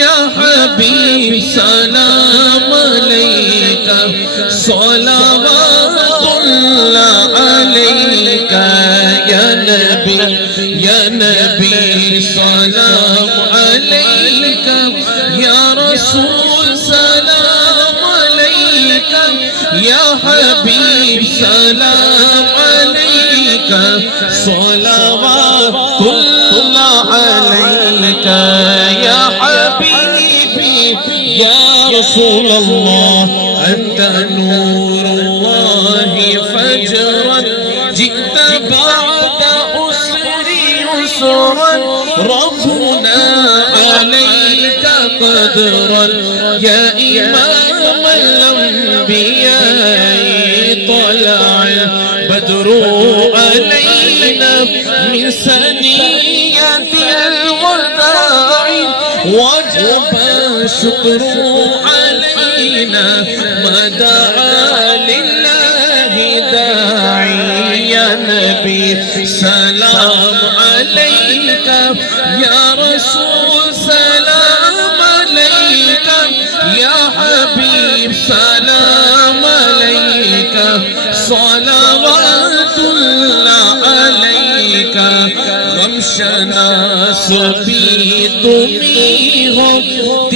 या हबीब सलाम अलैका सलावतुल्लाह अलैका या नबी सलाम अलैका या रसूल सलाम अलैका या हबीब सलाम अलैका सलावतुल्लाह अलैका या हबीबी या रसूल अल्लाह अंत नूर अल्लाह फजरन जित बाद उसरी उसरन रब्बुना अलैका क़दरन या इमाम الأنبياء طلع البدر علينا من ثنية الوداع وجب الشكر علينا ما دعا لله داعي يا نبي سلام عليك يا رسول سلام عليك يا حبيب سلام عليك صلوات الله عليك غمشنا سبي تمي हो